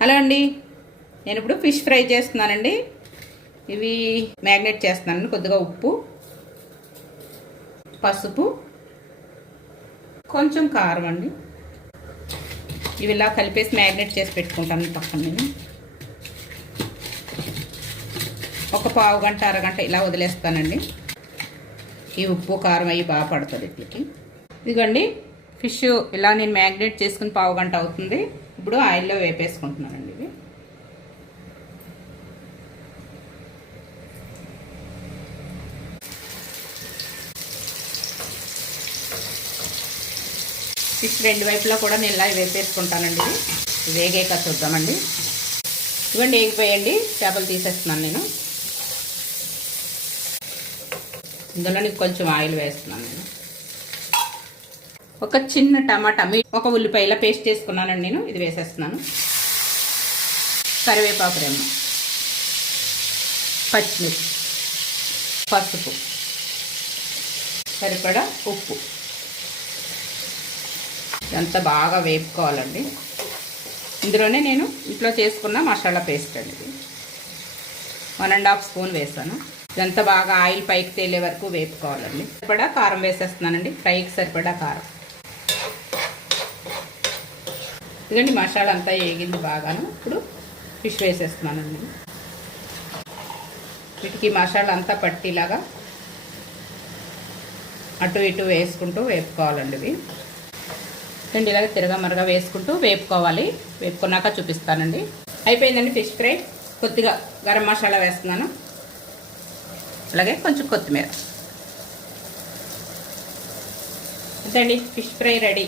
Hello అండి, నేను ఇప్పుడు ఫిష్ ఫ్రై చేస్తున్నానండి. ఇవి మ్యాగ్నేట్ చేస్తున్నాను. కొద్దిగా ఉప్పు, పసుపు, కొంచెం కారం అండి. ఇవి ఇలా కలిపేసి మ్యాగ్నేట్ చేసి పెట్టుకుంటాను పక్కన. నేను ఒక పావు గంట అరగంట ఇలా వదిలేస్తానండి. ఈ ఉప్పు కారం అవి బాగా పడుతుంది వీటికి. ఇదిగోండి ఫిష్ ఇలా నేను మ్యాగ్నేట్ చేసుకుని పావు గంట అవుతుంది. ఇప్పుడు ఆయిల్లో వేపేసుకుంటున్నానండి. ఇవి ఫిష్ రెండు వైపులా కూడా నేను ఇలా వేపేసుకుంటానండి. ఇవి వేగాక చూద్దామండి. ఇవ్వండి వేగిపోయండి. చేపలు తీసేస్తున్నాను నేను. ఇందులో కొంచెం ఆయిల్ వేస్తున్నాను నేను. ఒక చిన్న టమాటా, ఒక ఉల్లిపాయల పేస్ట్ చేసుకున్నానండి నేను. ఇది వేసేస్తున్నాను. కరివేపాకు రెమ్మ, పచ్చిమిర్చి, పసుపు, సరిపడా ఉప్పు. ఇదంతా బాగా వేపుకోవాలండి. ఇందులోనే నేను ఇంట్లో చేసుకున్న మసాలా పేస్ట్ అండి. 1½ స్పూన్ వేసాను. ఇదంతా బాగా ఆయిల్ పైకి తేలే వరకు వేపుకోవాలండి. సరిపడా కారం వేసేస్తున్నానండి. ఫ్రైకి సరిపడా కారం. ఇదండి మసాలా అంతా వేగింది బాగాను. ఇప్పుడు ఫిష్ వేసేస్తున్నానండి. వీటికి మసాలా అంతా పట్టిలాగా అటు ఇటు వేసుకుంటూ వేపుకోవాలండి. ఇవి అండి ఇలాగ తిరగమరగా వేసుకుంటూ వేపుకోవాలి. వేపుకున్నాక చూపిస్తానండి. అయిపోయిందండి ఫిష్ ఫ్రై. కొద్దిగా గరం మసాలా వేస్తున్నాను, అలాగే కొంచెం కొత్తిమీర. అంతే అండి, ఫిష్ ఫ్రై రెడీ.